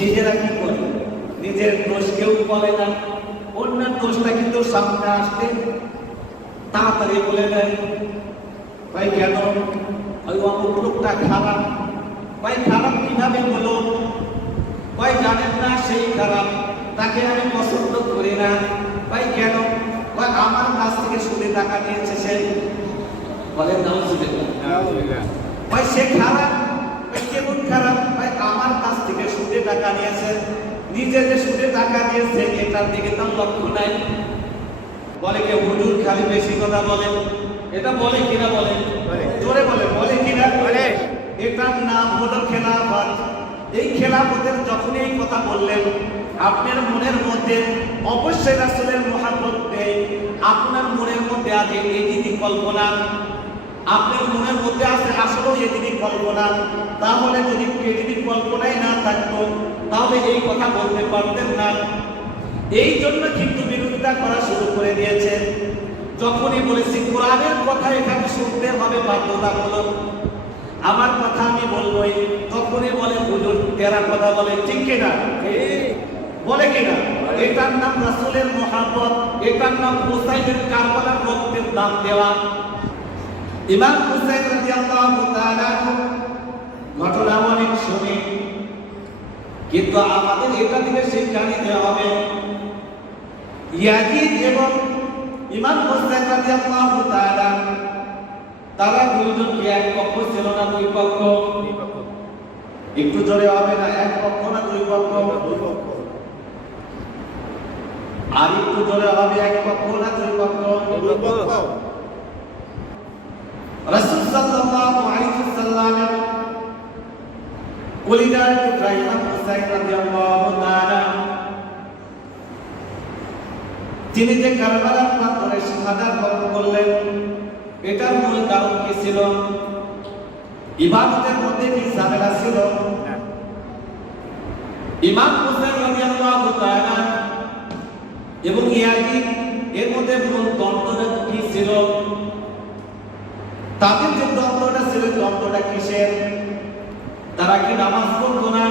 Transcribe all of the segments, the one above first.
নিজেরা কি করে? নিজের দোষ কেউ বলে না। অন্যের দোষটা কিন্তু সামনে আসতে তাড়াতাড়ি বলে দেয়। ভাই কেন? ওই অমুক লোকটা খারাপ। ভাই খারাপ কীভাবে হলো? ভাই জানেন না সেই খারাপ। তাকে আমি পছন্দ করি না। ভাই কেন? ভাই আমার কাছ থেকে সুদে টাকা নিয়েছে সে। বলে ভাই সে খারাপ। কেমন খারাপ? ভাই আমার কাছ থেকে টাকা নিয়েছে নিজে যে সুদে টাকা নিয়েছে এটার দিকে তার লক্ষ্য নাই। বলে কে হুজুর খালি বেশি কথা বলে? এটা বলে কিনা বলে। জোরে বলে বলে কিনা? বলে। এটার নাম হলো খেলাফত। এই খেলাফতের যখন এই কথা বললেন আপনার মনের মধ্যে অবশ্যই রাসূলের মহাব্বত নেই। আপনার মনের মধ্যে আছে এই দিদি কল্পনা। আপনার মনের মধ্যে আছে আসলেও দিদি কল্পনা, তাহলে যদি দিদি কল্পনাই না থাকতো, তাহলে এই কথা বলতে পারতেন না। এই জন্য কিন্তু বিরোধিতা করা শুরু করে দিয়েছে। যখনই বলেছি, কোরআনের কথা এখানে শুনতে হবে বাধ্যতামূলক। আমার কথা আমি বলবোই। তখনই বলে, হুজুর, তেরা কথা বলে, ঠিক কিনা? বলে কিনা? এটার নাম রাসূলের মোহাম্মত এটার নাম হুসাইনের কারবালার রক্তের দাম দেওয়া। ইমাম হুসাইন রাদিয়াল্লাহু তাআলা ঘটনা অনেক শুনি কিন্তু আমাদের এটা থেকে শিক্ষা নিতে হবে। ইয়াজিদ এবং ইমাম হোসেন রাদিয়াল্লাহু তাআলা তারা দুইজন কি এক পক্ষ ছিল না দুই পক্ষ? একটু জোরে হবে না এক পক্ষ না দুই পক্ষ। দুই পক্ষ। আর একটু জোরে হবে এক পক্ষ না দুই পক্ষ? দুই পক্ষ। তাআলা তিনি যে কারবালার প্রান্তরে শাহাদাত করলেন, এটার মূল কারণ কি ছিল? ইবাদতের মধ্যে কি ঝামেলা ছিল? ইমাম হুসাইন এবং ইয়াজিদ, এর মধ্যে মূল দ্বন্দ্বটা কি ছিল? তাদের যে দ্বন্দ্বটা ছিল দ্বন্দ্বটা কিসের? তারা কি নামাজ পড়তো না?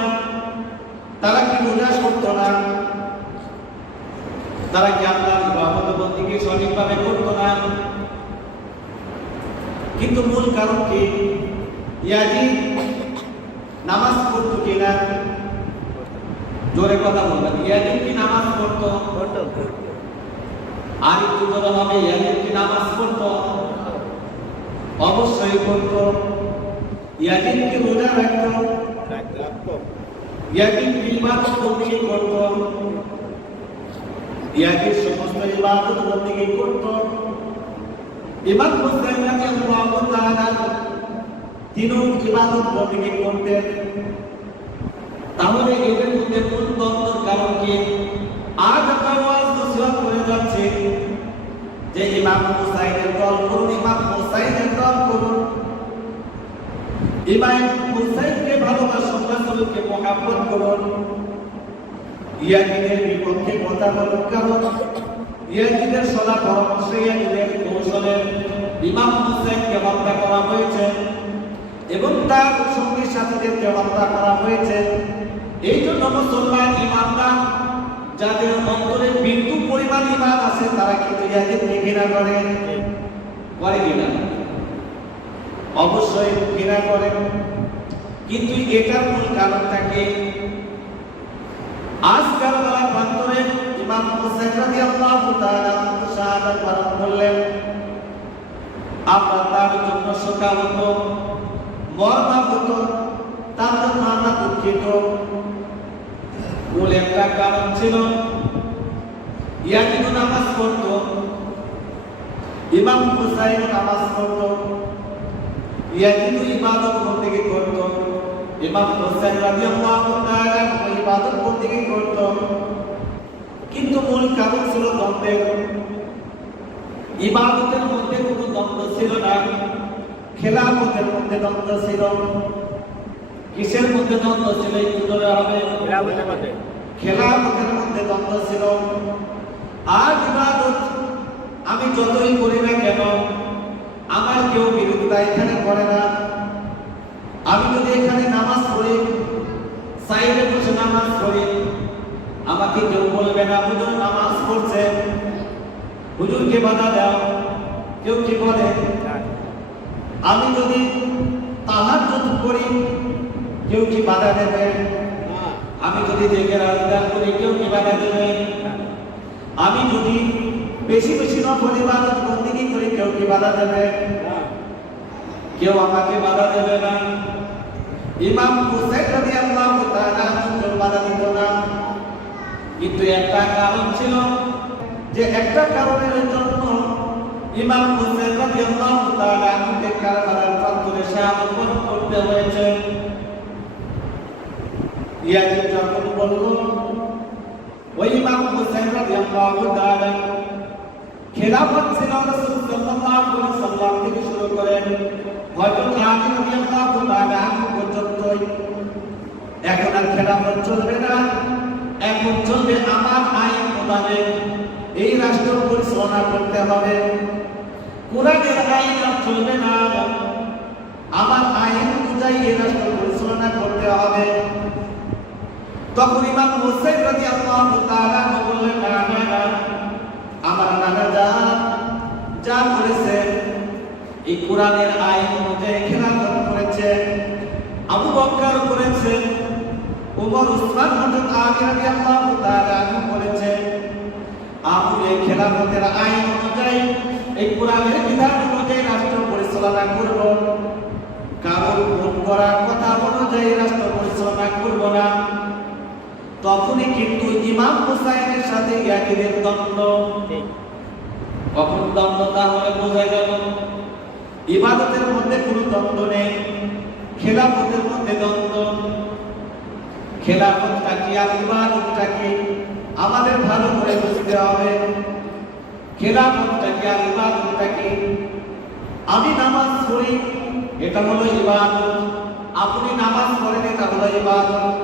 তারা কি রোজা করতো না? তারা কি আল্লাহর ইবাদত বন্দিকে সঠিকভাবে করতো না? কিন্তু মূল কারণ কি? ইয়াজিদ নামাজ পড়তো কিনা? জোরে কথা বলবেন। ইয়াজিদ কি নামাজ পড়তো। আর একটু জোরে হবে ইয়াজিদ কি নামাজ পড়তো? অবশ্যই পড়তো ইয়াজিদ কি রোজা রাখতো কি ইবাদত বন্দিকে করতো ইয়াজিদ সমস্ত ইবাদত বন্দিকে করতো ইমাম হুসাইন রাদিয়াল্লাহু তাআলা তিনও ইবাদত বন্দিকে করতেন। তাহলে এদের মধ্যে মূল দ্বন্দ্বের কারণ কি? আজ নসিহত করে যাচ্ছি যে ইমাম ইমাম হুসাইনকে ভালোবাসুন রাসূলকে করুন ইয়াজিদের বিপক্ষে কথা বলুন কারণ ইয়াজিদের সদা পরামর্শে ইয়াজিদের কৌশলে ইমাম হুসাইনকে হত্যা করা হয়েছে এবং তার সঙ্গী সাথীদেরকে হত্যা করা হয়েছে। এই জন্য মুসলমান ইমানদার, যাদের অন্তরে বিন্দু পরিমাণ ইমান আছে, তারা কিন্তু ইয়াজিদকে ঘৃণা করে। করে কিনা অবশ্যই ঘৃণা করেন। কিন্তু এটার মূল কারণটা কি? আজ কারবালা প্রান্তরে ইমাম হোসেন রাদিয়াল্লাহু তাআলা শাহাদাত বরণ করলেন। আমরা তার জন্য শোকাহত, মর্মাহত, তার জন্য আমরা দুঃখিত। মূল একটা কারণ ছিল ইয়াজিদ নামাজ পড়তো, ইমাম হুসাইন নামাজ পড়তো। ইয়াজিদ ইবাদত বন্দেগী করতো ইমাম হোসেন রাদিয়াল্লাহু তাআলা ইবাদত বন্দেগী করতো কিন্তু মূল কারণ ছিল দ্বন্দ্বের ইবাদতের মধ্যে কোনো দ্বন্দ্ব ছিল না খেলাফতের মধ্যে দ্বন্দ্ব ছিল কিসের মধ্যে দ্বন্দ্ব ছিল একটু ধরে হবে খেলাফতের মধ্যে দ্বন্দ্ব ছিল আর ইবাদত আমি যতই করি না কেন আমার কেউ বিরোধিতা এখানে করে না। আমি যদি এখানে নামাজ পড়ি, সাইডে বসে নামাজ পড়ি, আমাকে কেউ বলবে না, হুজুর, নামাজ পড়ছে। হুজুরকে বাধা দাও। কেউ কি বলে? আমি যদি তাহার করি কেউ কি বাধা দেবে? আমি যদি জেগে রাজগার করি, কেউ কি বাধা দেবে? আমি যদি বেশি বেশি নফল ইবাদত বন্দিগি করি কেউ কি বাধা দেবে? কেউ আমাকে বাধা দেবে না। ইমাম হুসাইন রাদিয়াল্লাহু তাআলা কেউ বাধা দিত না। কিন্তু একটা কারণ ছিল যে একটা কারণের জন্য ইমাম হুসাইন রাদিয়াল্লাহু তাআলা আনহুকে কারবালার প্রান্তরে শাহাদত করতে হয়েছে। ইয়াজিদ যখন বলল, ওই ইমাম হুসাইন রাদিয়াল্লাহু তাআলা খেলাফত ছিল রাসূল সাল্লাল্লাহু আলাইহি সাল্লাম থেকে শুরু করে হযরত আলী রাদিয়াল্লাহু তাআলা আনহু পর্যন্তই। এখন আর খেলাফত চলবে না, এখন চলবে আমার আইন মোতাবেক। এই রাষ্ট্র পরিচালনা করতে হবে। কোরআনের আইন আর চলবে না। আমার আইন অনুযায়ী এই রাষ্ট্র পরিচালনা করতে হবে। তখন ইমাম হোসেন রাদিয়াল্লাহু তাআলা বললেন না না না আমার নানা যা যা করেছে এই কোরআনের আইন অনুযায়ী খেলাফত করেছে, আবু বকর করেছে, ওমর উসমান হযরত আলী রাদিয়াল্লাহু তাআলা আনহু করেছে আমি এই খেলাফতের আইন অনুযায়ী, এই কোরআনের বিধান অনুযায়ী রাষ্ট্র পরিচালনা করব। কারোর মন করা কথা অনুযায়ী রাষ্ট্র পরিচালনা করব না। তখনই কিন্তু ইমাম হুসাইনের সাথে ইয়াকিদের দ্বন্দ্ব। কখন দ্বন্দ্ব তাহলে বোঝা গেল, ইবাদতের মধ্যে কোনো দ্বন্দ্ব নেই, খেলাফতের মধ্যে দ্বন্দ্ব খেলাফতটা কি আর ইবাদতটা কি? আমাদের ভালো করে বুঝতে হবে। খেলাফতটা কি আর ইবাদতটা কি? আমি নামাজ পড়ি, এটা হলো ইবাদত। আপনি নামাজ পড়েন, এটা হলো ইবাদত।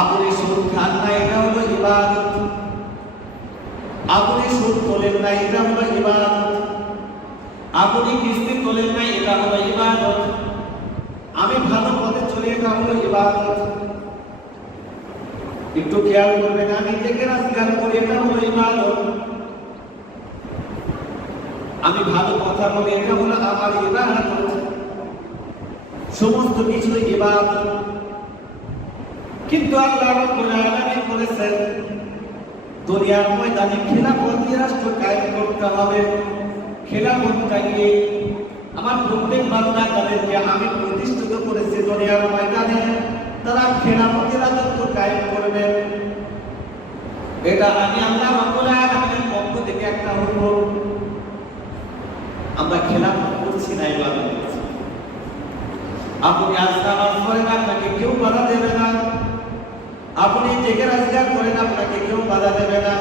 আপনি সুদ খান না, এটা হলো ইবাদত। আপনি সুদ তোলেন না, এটা হলো ইবাদত। আপনি কিস্তি তোলেন না, এটা হলো ইবাদত। আমি ভালো পথে চলে, এটা হলো ইবাদত। একটু খেয়াল করবেন, আমি থেকে রাজগার করি এটা হলো ইবাদত। আমি ভালো কথা বলি, এটা হলো আমার ইবাদত। সমস্ত কিছু ইবাদত। কিন্তু আল্লাহ রাব্বুল আলামিন বলেছেন দুনিয়ার ময়দানে খেলাফত রাষ্ট্র কায়েম করতে হবে। খেলাফতটাকে আমার প্রত্যেক বান্দা তাদেরকে আমি প্রতিষ্ঠিত করেছি দুনিয়ার ময়দানে তারা খেলাফতি রাজত্ব কায়েম করবে। এটা আমি আল্লাহ রাব্বুল আলামিনের পক্ষ থেকে একটা হুকুম আমরা খেলাফত করছি না ইবাদত করছি। আপনি আজ নামাজ পড়েন, আপনাকে কেউ বাধা দেবে না। আপনি জেগে রাজগার করেন আপনাকে কেউ বাধা দেবে না।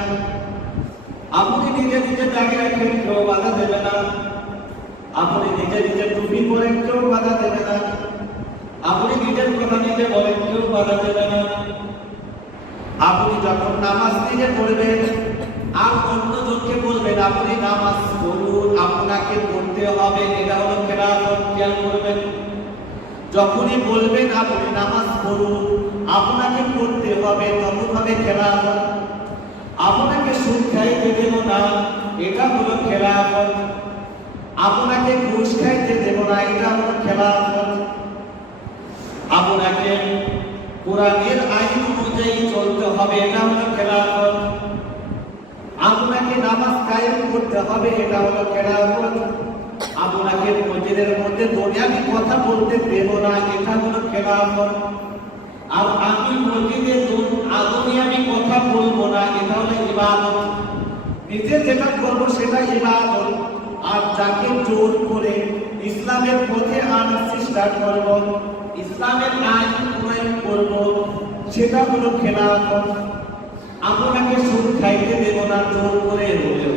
আপনি নিজে নিজে জাগে রাখেন কেউ বাধা দেবে না। আপনি নিজে নিজে টুপি পরেন কেউ বাধা দেবে না। আপনি নিজের কথা নিজে বলেন, কেউ বাধা দেবে না। আপনি যখন নামাজ নিজে পড়বেন, আর অন্যজনকে বলবেন, আপনি নামাজ পড়ুন, আপনাকে পড়তে হবে। এটা হলো খেয়াল করবেন। যখনই বলবেন আপনি নামাজ পড়ুন, আপনাকে পড়তে হবে তখন হবে খেলাফত আপনাকে সুদ খাইতে দেব না, এটা হলো খেলাফত আপনাকে ঘুষ খাইতে দেব না, এটা হলো খেলাফত আপনাকে কোরআনের আইন অনুযায়ী চলতে হবে, এটা হলো খেলাফত আপনাকে নামাজ কায়েম করতে হবে, এটা হলো খেলাফত আপনাকে মসজিদের মধ্যে দুনিয়াবি কথা বলতে দেব না, এটা হলো খেলাফত। আর আমি মসজিদে আদমিয়াবি কথা বলব না, এটা হলো ইবাদত। নিজে যেটা করব সেটা ইবাদত। আর যাকে জোর করে ইসলামের পথে আনার চেষ্টা করব, ইসলামের আইন প্রয়োগ করব, সেটা হলো খেলাফত। আপনাকে সুদ খাইতে দেব না, জোর করে হলেও।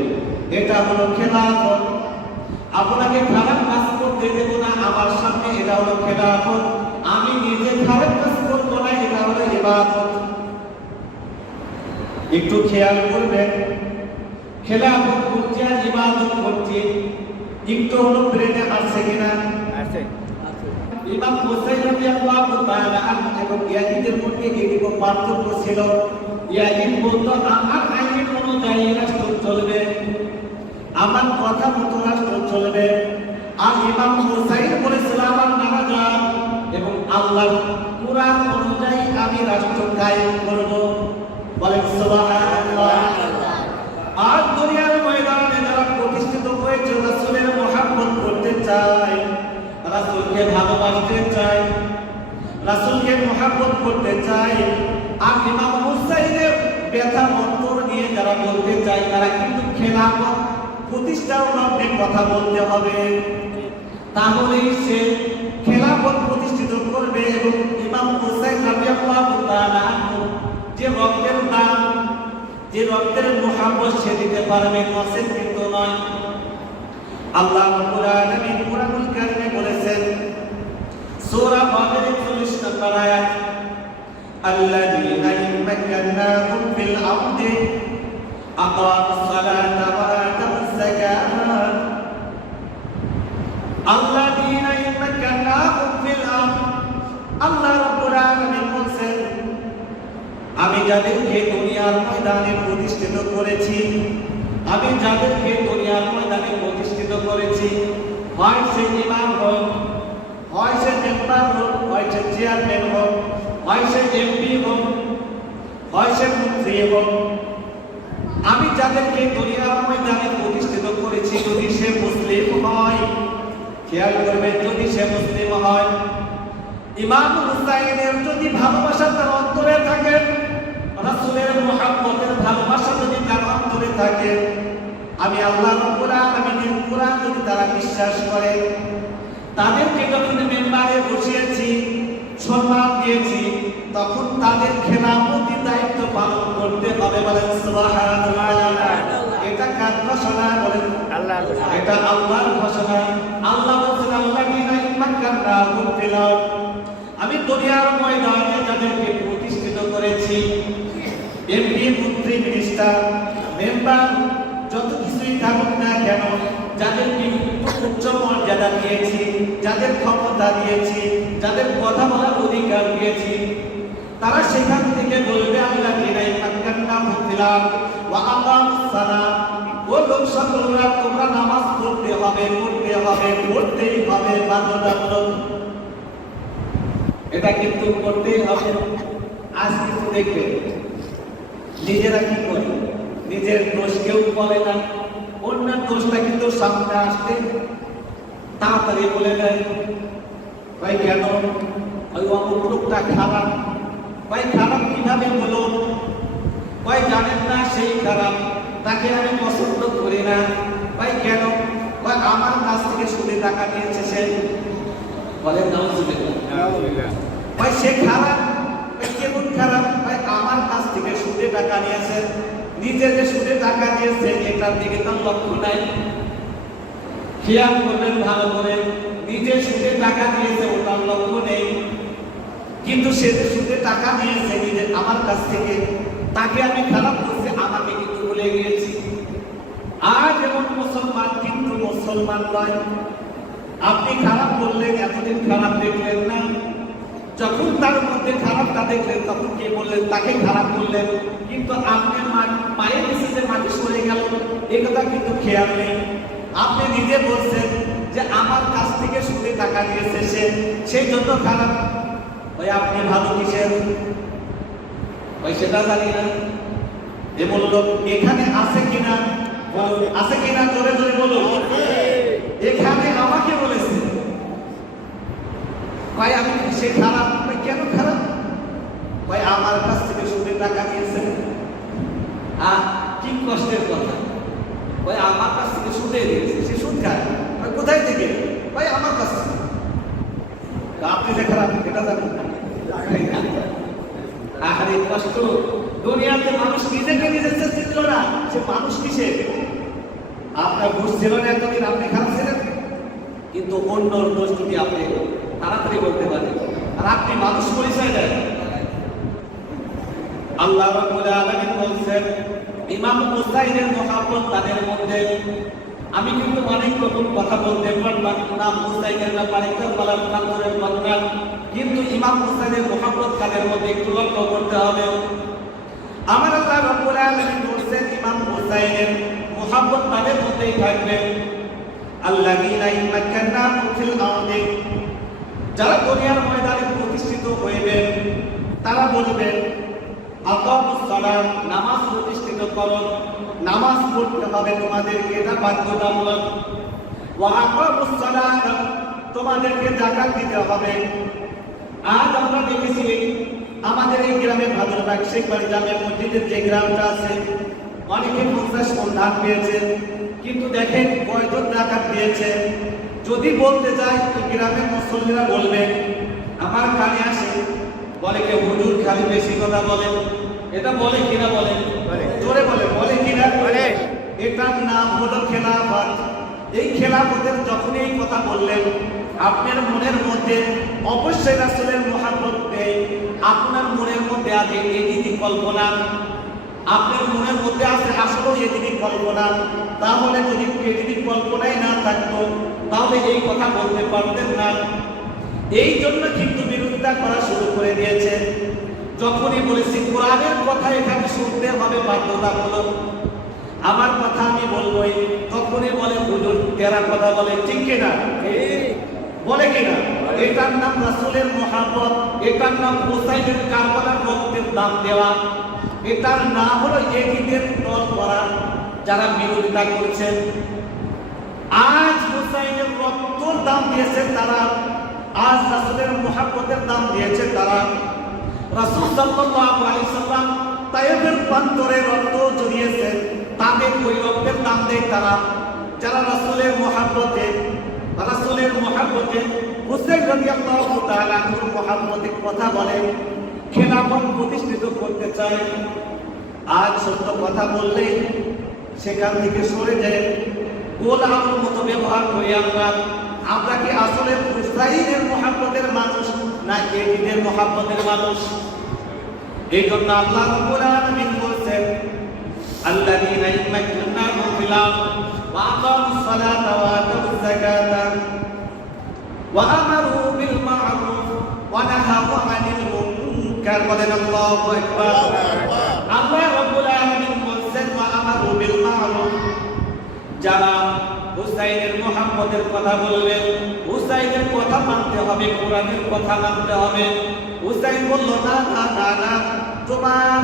এটা হলো খেলাফত। আপনাকে খারাপ কাজ করতে দেব না আমার সামনে এটা হলো খেলাফত। আমি নিজে খারাপ কাজ করব না এটা হলো ইবাদত। একটু খেয়াল করবেন খেলাফত করছে আর ইবাদত করছে একটু হলো ব্রেনে আসছে কিনা? আছে ইমাম হুসাইন রাদিয়াল্লাহু তাআলা আনহু এবং ইয়াজিদের মধ্যে পার্থক্য ছিল ইয়াজিদ বলতো আমার আইন অনুযায়ী রাষ্ট্র চলবে। আমার কথা মতো রাষ্ট্র চলবে। আর ইমাম হুসাইন বলেছিল আমার নামাজ এবং আল্লাহর কোরআন অনুযায়ী আমি রাষ্ট্র কায়েম করব। বলেন আর দুনিয়ার ময়দানে যারা প্রতিষ্ঠিত হয়েছে, রাসূলের মহব্বত করতে চায়, রাসূলকে ভালোবাসতে চায়, রাসূলকে মহব্বত করতে চায়, আর ইমাম হুসাইনের ব্যথা অন্তর নিয়ে যারা বলতে চায়, তারা কিন্তু খেলাফত প্রতিষ্ঠার লগ্নে কথা বলতে হবে তাহলেই সে খেলাফত প্রতিষ্ঠিত করবে এবং ইমাম হুসাইন রাদিয়াল্লাহু তাআলা আনহু যে রক্তের দাম যে রক্তের মোহাম্মত সে দিতে পারবে নসেন কিন্তু নয় আল্লাহ রাব্বুল আলামিন কুরআনুল কারীমে বলেছেন সূরা বাকারা 40 নম্বর আয়াত الذين إن مكناهم في الأرض أقاموا الصلاة وآتوا আল্লাহ দিনা ইন্নাকা লা উফিল আম আল্লাহ রাব্বুল আলামিন বলেন আমি যাদেরকে দুনিয়ার ময়দানে প্রতিষ্ঠিত করেছি, আমি যাদেরকে দুনিয়ার ময়দানে প্রতিষ্ঠিত করেছি, হয় সে ইমাম হোক, হয় সে মেম্বার হোক, হয় সে চেয়ারম্যান হোক, হয় সে এমপি হোক, হয় সে মন্ত্রী হোক, আমি যাদেরকে দুনিয়ার ময়দানে প্রতিষ্ঠিত করেছি, যদি সে মুসলিম হয় খেয়াল করবেন যদি সে মুসলিম হয়। ইমাম হুসাইনের যদি ভালোবাসা তার অন্তরে থাকে, রাসূলের মুহাব্বতের ভালোবাসা যদি তার অন্তরে থাকে, আমি আল্লাহ রাব্বুল আলামিনের কোরআন যদি তারা বিশ্বাস করে, তাদেরকে যখন মেম্বারে বসিয়েছি, সম্মান দিয়েছি, তখন তাদের খেলাফতি দায়িত্ব পালন করতে হবে বলেন সুবহানাল্লাহ। এটা ঘোষণা বলেন। আল্লাহ এটা আল্লাহর ঘোষণা। আল্লাহ বলছেন আল্লাহ কি নাই? মাক্কান্না কুফিলাম আমি দুনিয়ার ময়দানে যাদেরকে প্রতিষ্ঠিত করেছি এমপি মন্ত্রী মিনিস্টার মেম্বার যত কিছুই থাকুক না কেন যাদেরকে উচ্চ মর্যাদা দিয়েছি যাদের ক্ষমতা দিয়েছি যাদের কথা বলার অধিকার দিয়েছি তারা সেখান থেকে বলবে আল্লাহ কি নাই? মাক্কান্না কুফিলাম ওয়া আকামুস সালাত সকলরা তোমরা নামাজ পড়তে হবে পড়তে হবে, পড়তেই হবে বাধ্যতামূলক এটা কিন্তু করতেই হবে। আজ কিন্তু দেখবে, নিজেরা কি করে? নিজের দোষ কেউ বলে না। অন্যের দোষটা কিন্তু সামনে আসতে তাড়াতাড়ি বলে দেয়। ভাই, কেন? ওই অমুক লোকটা খারাপ। ভাই, খারাপ কীভাবে হলো ভাই, জানেন না, সেই খারাপ। তাকে আমি পছন্দ করি না। ভাই কেন? ভাই আমার কাছ থেকে সুদে টাকা নিয়েছে সে। বলেন ভাই সে খারাপ। কেমন খারাপ? ভাই আমার কাছ থেকে সুদে টাকা নিয়েছে। নিজে যে সুদে টাকা নিয়েছে এটার দিকে তার লক্ষ্য নাই। খেয়াল করবেন ভালো করে। নিজে সুদে টাকা নিয়েছে ওটার লক্ষ্য নেই। কিন্তু সে যে সুদে টাকা নিয়েছে নিজে আমার কাছ থেকে তাকে আমি খারাপ করছি আমাকে ভুলে গিয়েছি। আজ এমন মুসলমান, কিন্তু মুসলমান নয়। আপনি খারাপ বললেন এতদিন খারাপ দেখলেন না। যখন তার মধ্যে খারাপটা দেখলেন, তখন কে বললেন, তাকে খারাপ করলেন কিন্তু আপনার পায়ের নিচে যে মাটি সরে গেল, এ কথা কিন্তু খেয়াল নেই। আপনি নিজে বলছেন যে, আমার কাছ থেকে সুদে টাকা নিয়েছে সে সেই জন্য খারাপ। ওই আপনি ভালো কিসের? ওই সেটা জানি না। এমন লোক এখানে আছে কিনা আছে কিনা? জোরে জোরে বলুন এখানে আমাকে বলেছে। ভাই আমি সে খারাপ? কেন খারাপ? ভাই আমার কাছ থেকে সুদে টাকা নিয়েছে। আর কি কষ্টের কথা। ভাই আমার কাছ থেকে সুদে দিয়েছে সে সুদ খায়। ভাই কোথায় থেকে? ভাই আমার কাছ থেকে। আপনি যে খারাপ, এটা জানেন আরে, কষ্ট। দুনিয়াতে মানুষ নিজেকে নিজে চিনল না, সে মানুষ কিসে? আপনার ঘুষ ছিল না এতদিন, আপনি খারাপ ছিলেন? কিন্তু অন্য দোষ যদি আপনি তাড়াতাড়ি বলতে পারেন, আর আপনি মানুষ পরিচয় দেন। আল্লাহ রাব্বুল আলামিন বলছেন, ইমাম মুসাইদের মহাব্বত তাদের মধ্যে। আমি কিন্তু অনেক রকম কথা বলতে পারলাম নাম হুসাইনের ব্যাপারে কেউ বলার প্রান্তরের ঘটনা কিন্তু ইমাম হুসাইনের মোহাম্মদ খানের মধ্যে একটু লক্ষ্য করতে হবে। আমার আল্লাহ রব্বুল আলামিন বলছেন ইমাম হুসাইনের মোহাম্মদ তাদের মধ্যেই থাকবে। আল্লাযীনা ইমাক্কান্নাহুম ফিল আরদি, যারা দুনিয়ার ময়দানে প্রতিষ্ঠিত হইবেন, তারা বলবেন, আকামুস সালাম নামাজ প্রতিষ্ঠিত করো, নামাজ পড়তে হবে তোমাদেরকে এটা বাধ্যতামূলক। ওয়া আকামুস সালাম তোমাদেরকে জাকাত দিতে হবে। আজ আমরা দেখেছি আমাদের এই গ্রামে ভাদরবাগ শেখ বাড়ি জামে মসজিদের যে গ্রামটা আছে অনেকে পঞ্চাশ মন ধান পেয়েছে কিন্তু দেখেন কয়জন ডাকাত দিয়েছে যদি বলতে যাই তো গ্রামের মুসল্লিরা বলবে আমার কানে আসে। বলে কে হুজুর খালি বেশি কথা বলে। এটা বলে কিনা বলে? বলে। জোরে বলে বলে কিনা? বলে। এটার নাম হলো খেলাফত। এই খেলাফতের যখন এই কথা বললেন আপনার মনের মধ্যে অবশ্যই রাসূলের মহাব্বত নেই। আপনার মনের মধ্যে আছে এদিকে কল্পনা, আপনার মনের মধ্যে আছে আসলেও এদিকে কল্পনা। তাহলে যদি এদিকে কল্পনাই না থাকতো, তাহলে এই কথা বলতে পারতেন না। এই জন্য কিন্তু বিরোধিতা করা শুরু করে দিয়েছে। যখনই বলেছি, কোরআনের কথা এখানে শুনতে হবে বাধ্যতামূলক। আমার কথা আমি বলবোই। তখনই বলে, হুজুর, তেরা কথা বলে, ঠিক কিনা? বলে কিনা? এটার নাম রাসূলের মোহাম্মত এটার নাম হুসাইনের কারবালার রক্তের দাম দেওয়া। এটার নাম হলো এদিদের দল করা, যারা বিরোধিতা করছেন। আজ হুসাইনের রক্তর দাম দিয়েছে তারা, আজ রাসুলের মোহাম্মতের দাম দিয়েছে তারা। রাসূল সাল্লাম তায়েবের প্রান্তরে রক্ত জড়িয়েছেন তাদের ওই রক্তের দাম দেয় তারা। যারা রাসূলের মোহাম্মতে রাসুলের মোহাম্মতে হুসেন রাদিয়াল্লাহু তাআলা কথা বলেন, খেলাফত প্রতিষ্ঠিত করতে চায়। আজ সত্য কথা বললে সেখান থেকে সরে যায়। গোলামের মতো ব্যবহার করি আমরা। আমরা আসলে হুসাইনের মোহাম্মদের মানুষ না এদিনের মোহাম্মদের মানুষ? এই জন্য আল্লাহ রব্বুল আলামিন বলছেন, আল্লাযীনা ইমাক্কানাহুম ফিল আরদি ওয়া আকামুস وأمروا بالمعروف ونهوا عن المنكر বলেন আল্লাহু আকবার আল্লাহ রাব্বুল আলামিন বলছেন ওয়া আমারু বিল মা'রুফ যারা হুসাইনের মোহাম্মদের কথা বলবে হুসাইনের কথা মানতে হবে কোরআনের কথা মানতে হবে হুসাইন বলল না না না না তোমার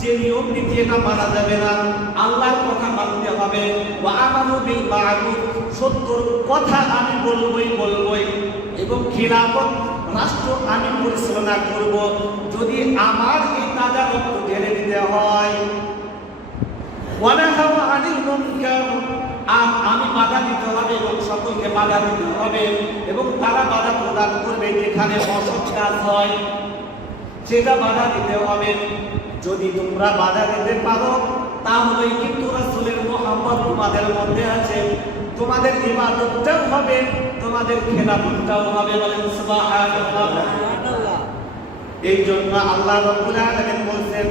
যে নিয়ম নীতি এটা মানা যাবে না আল্লাহর কথা মানতে হবে ওয়া আমানু বিল মা'রুফ সত্যর কথা আমি বলবই বলবই। এবং খিলাফত রাষ্ট্র আমি পরিচালনা করব যদি আমার এই তাজা রক্ত ঢেলে দিতে হয়। আর আমি বাধা দিতে হবে এবং সকলকে বাধা দিতে হবে এবং তারা বাধা প্রদান করবে যেখানে অসৎ কাজ হয়, সেটা বাধা দিতে হবে। যদি তোমরা বাধা দিতে পারো তাহলে কিন্তু রাসূলের মোহাম্মদ তোমাদের মধ্যে আছে। তোমাদের ইবাদতটাও হবে তোমাদের খেলাফতটাও হবে বলেন সুবহানাল্লাহ। এই জন্য আল্লাহ রাব্বুল আলামিন বলছেন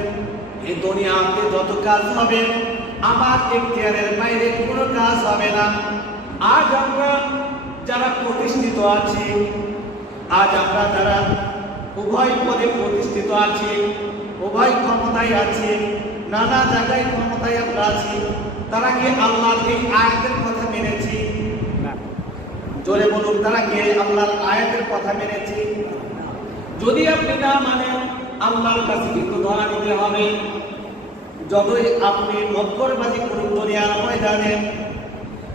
এই দুনিয়াতে যত কাজ হবে আমার এখতিয়ারের বাইরে কোনো কাজ হবে না। আজ আমরা যারা প্রতিষ্ঠিত আছি আজ আমরা যারা উভয় পদে প্রতিষ্ঠিত আছি উভয় ক্ষমতায় আছি নানা জায়গায় ক্ষমতায় আমরা আছি তারা কি আল্লাহর এই আয়াতের মেনেছি। জোরে বলুন তারা কি? আল্লাহর আয়াতের কথা মেনেছি। যদি আপনি না মানেন আল্লাহর কাছে কিন্তু ধরা নিতে হবে। যতই আপনি মক্করবাজি করুন দুনিয়ার ময়দানে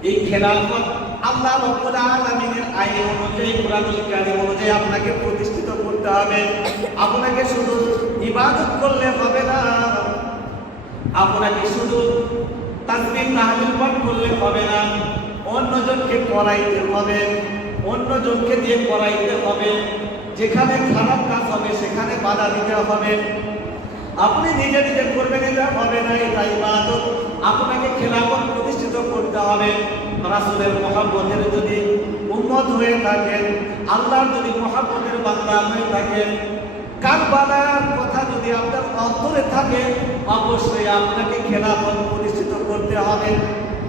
এই খেলাফত আল্লাহ রব্বুল আলামিনের আইন অনুযায়ী কোরআনুল কারীম অনুযায়ী আপনাকে প্রতিষ্ঠিত করতে হবে। আপনাকে শুধু ইবাদত করলে হবে না। আপনাকে শুধু তাসবিহ তাহলিল পাঠ করলে হবে না। অন্যজনকে করাইতে হবে, অন্যজনকে দিয়ে করাইতে হবে। যেখানে খারাপ কাজ হবে, সেখানে বাধা দিতে হবে। আপনি নিজে নিজে করবেন, এটা হবে না এটা ইবাদত। আপনাকে খেলাফত প্রতিষ্ঠিত করতে হবে। রাসূলের মহব্বতের যদি উম্মত হয়ে থাকেন, আল্লাহর যদি মহব্বতের বান্দা হয়ে থাকেন কারবালার কথা যদি আপনার অন্তরে থাকে অবশ্যই আপনাকে খেলাফত পরিচিত করতে হবে।